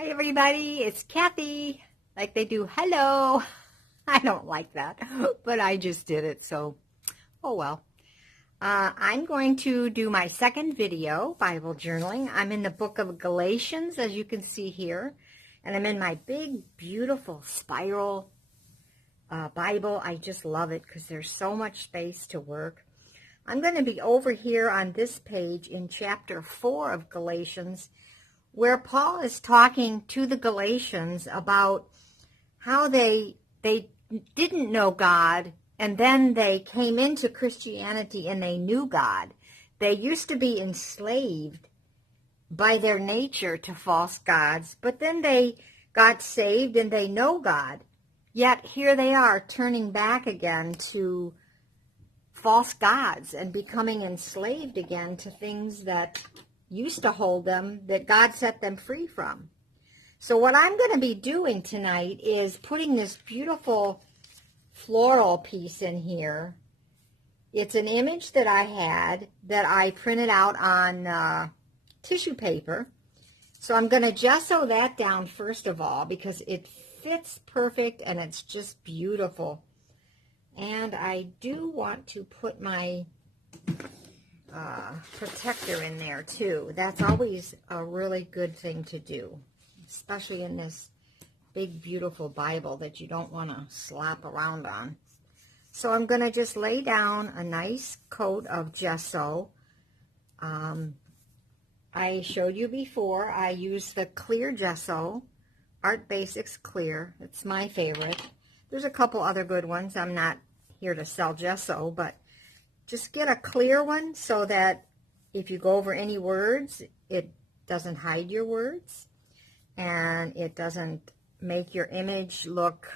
Hi everybody, it's Kathy. Like they do hello. I don't like that, but I just did it, so oh well. I'm going to do my second video, Bible journaling. I'm in the book of Galatians, as you can see here, and I'm in my big, beautiful spiral Bible. I just love it because there's so much space to work. I'm going to be over here on this page in chapter 4 of Galatians, where Paul is talking to the Galatians about how they didn't know God, and then they came into Christianity and they knew God. They used to be enslaved by their nature to false gods, but then they got saved and they know God. Yet here they are turning back again to false gods and becoming enslaved again to things that used to hold them, that God set them free from. So what I'm going to be doing tonight is putting this beautiful floral piece in here. It's an image that I had that I printed out on tissue paper. So I'm going to gesso that down first of all because it fits perfect and it's just beautiful. And I do want to put my protector in there too. That's always a really good thing to do, especially in this big beautiful Bible that you don't want to slap around on. So I'm going to just lay down a nice coat of gesso. I showed you before I use the clear gesso, Art Basics Clear. It's my favorite. There's a couple other good ones. I'm not here to sell gesso, but just get a clear one so that if you go over any words, it doesn't hide your words and it doesn't make your image look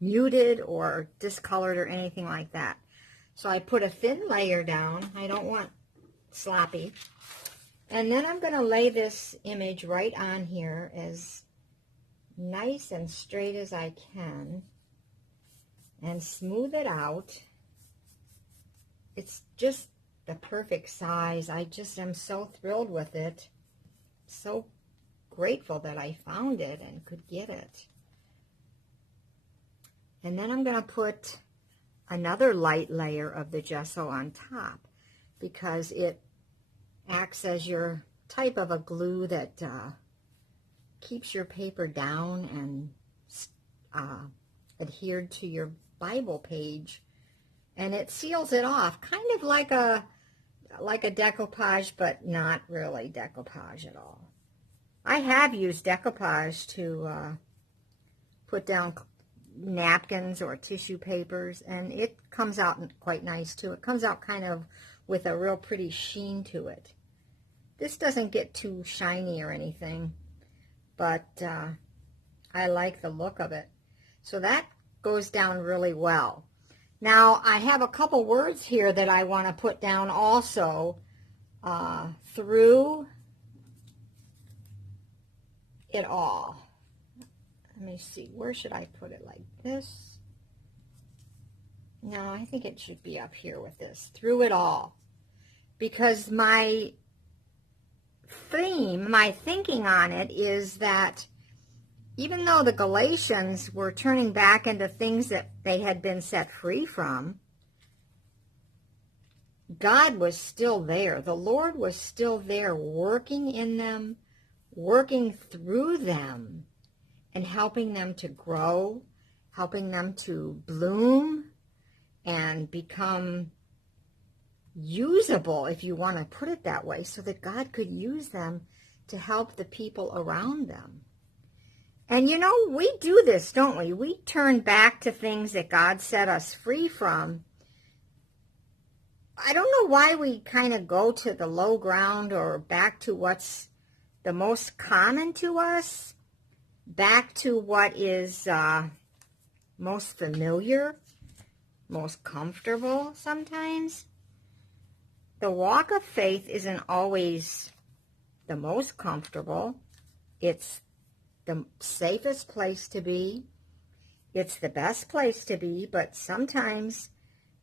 muted or discolored or anything like that. So I put a thin layer down. I don't want sloppy. And then I'm going to lay this image right on here as nice and straight as I can and smooth it out. It's just the perfect size. I just am so thrilled with it. So grateful that I found it and could get it. And then I'm going to put another light layer of the gesso on top because it acts as your type of a glue that keeps your paper down and adhered to your Bible page. And it seals it off, kind of like a decoupage, but not really decoupage at all. I have used decoupage to put down napkins or tissue papers, and it comes out quite nice too. It comes out kind of with a real pretty sheen to it. This doesn't get too shiny or anything, but I like the look of it. So that goes down really well. Now, I have a couple words here that I want to put down also. Through it all. Let me see. Where should I put it? Like this? No, I think it should be up here with this. Through it all. Because my theme, my thinking on it is that even though the Galatians were turning back into things that they had been set free from, God was still there. The Lord was still there working in them, working through them, and helping them to grow, helping them to bloom and become usable, if you want to put it that way, so that God could use them to help the people around them. And you know, we do this, don't we? We turn back to things that God set us free from. I don't know why we kind of go to the low ground or back to what's the most common to us, back to what is most familiar, most comfortable sometimes. The walk of faith isn't always the most comfortable. It's the safest place to be. It's the best place to be, but sometimes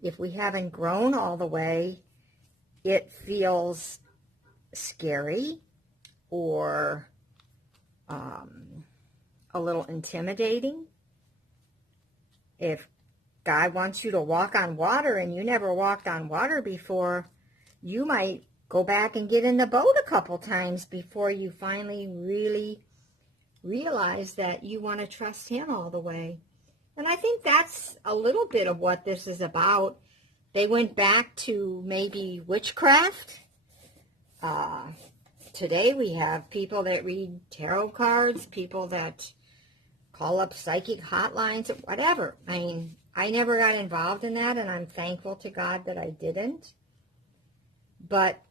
if we haven't grown all the way, it feels scary or a little intimidating. If God wants you to walk on water and you never walked on water before, you might go back and get in the boat a couple times before you finally really realize that you want to trust him all the way. And I think that's a little bit of what this is about. They went back to maybe witchcraft. Today we have people that read tarot cards, people that call up psychic hotlines, whatever. I mean, I never got involved in that, and I'm thankful to God that I didn't. But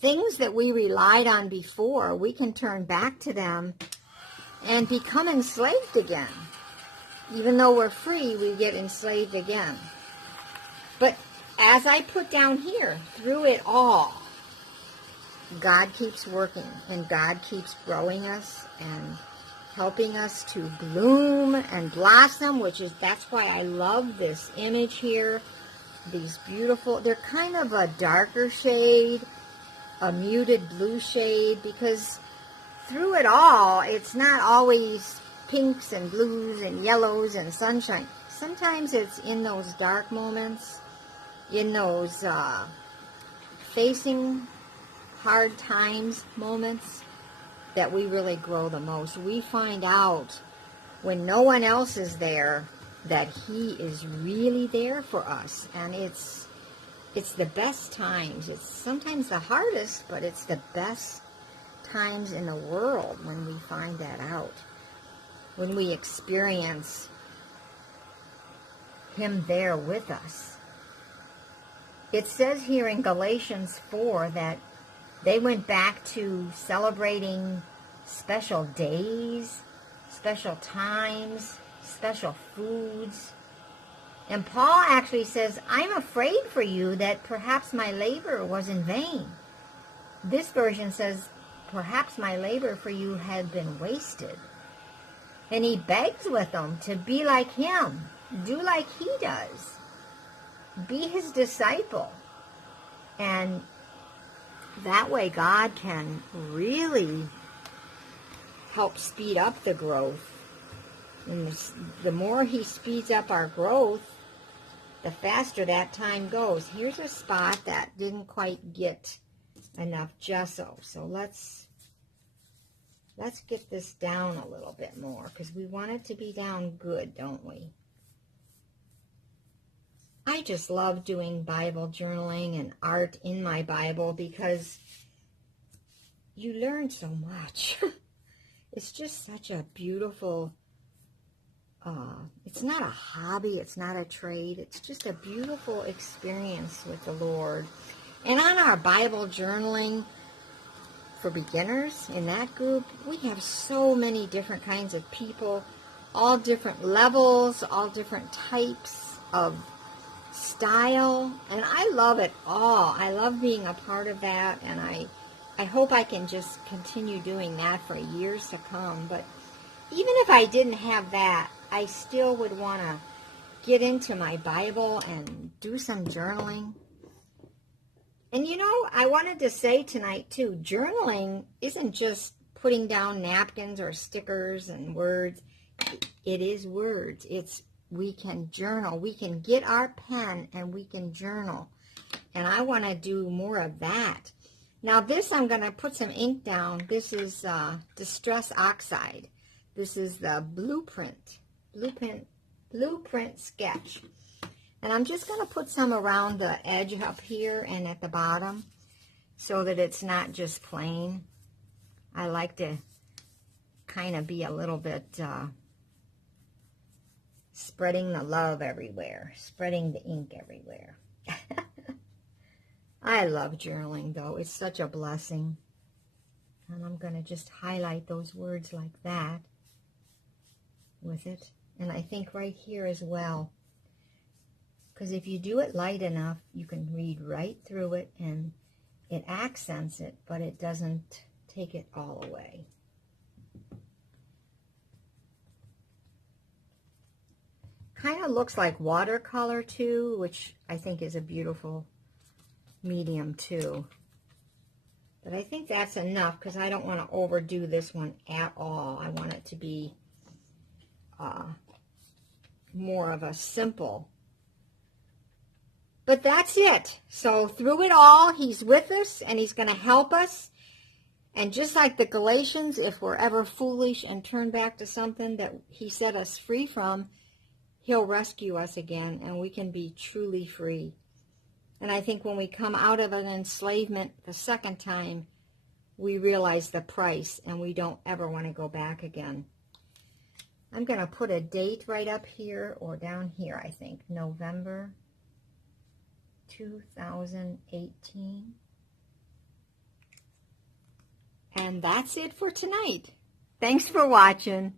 things that we relied on before, we can turn back to them and become enslaved again. Even though we're free, we get enslaved again. But as I put down here, through it all, God keeps working, and God keeps growing us and helping us to bloom and blossom, that's why I love this image here. These beautiful, they're kind of a darker shade, a muted blue shade, because through it all, it's not always pinks and blues and yellows and sunshine. Sometimes it's in those dark moments, in those facing hard times moments, that we really grow the most. We find out when no one else is there that he is really there for us, and it's the best times. It's sometimes the hardest, but it's the best times in the world when we find that out, when we experience him there with us. It says here in Galatians 4 that they went back to celebrating special days, special times, special foods. And Paul actually says, I'm afraid for you that perhaps my labor was in vain. This version says, perhaps my labor for you had been wasted. And he begs with them to be like him, do like he does, be his disciple. And that way God can really help speed up the growth. And the more he speeds up our growth, the faster that time goes. Here's a spot that didn't quite get enough gesso. So let's get this down a little bit more, because we want it to be down good, don't we? I just love doing Bible journaling and art in my Bible because you learn so much. It's just such a beautiful, it's not a hobby, it's not a trade, it's just a beautiful experience with the Lord. And on our Bible journaling for beginners, in that group, we have so many different kinds of people, all different levels, all different types of style, and I love it all. I love being a part of that, and I hope I can just continue doing that for years to come. But even if I didn't have that, I still would want to get into my Bible and do some journaling. And you know, I wanted to say tonight too, journaling isn't just putting down napkins or stickers and words. It is words. We can journal. We can get our pen and we can journal. And I want to do more of that. Now this, I'm going to put some ink down. This is Distress Oxide. This is the blueprint sketch. And I'm just going to put some around the edge up here and at the bottom so that it's not just plain. I like to kind of be a little bit spreading the love everywhere, spreading the ink everywhere. I love journaling, though. It's such a blessing. And I'm going to just highlight those words like that with it. And I think right here as well. Because if you do it light enough, you can read right through it, and it accents it, but it doesn't take it all away. Kind of looks like watercolor too, which I think is a beautiful medium too. But I think that's enough because I don't want to overdo this one at all. I want it to be more of a simple. But that's it. So through it all, he's with us and he's going to help us. And just like the Galatians, if we're ever foolish and turn back to something that he set us free from, he'll rescue us again and we can be truly free. And I think when we come out of an enslavement the second time, we realize the price and we don't ever want to go back again. I'm going to put a date right up here or down here, I think. November 2018. And that's it for tonight. Thanks for watching.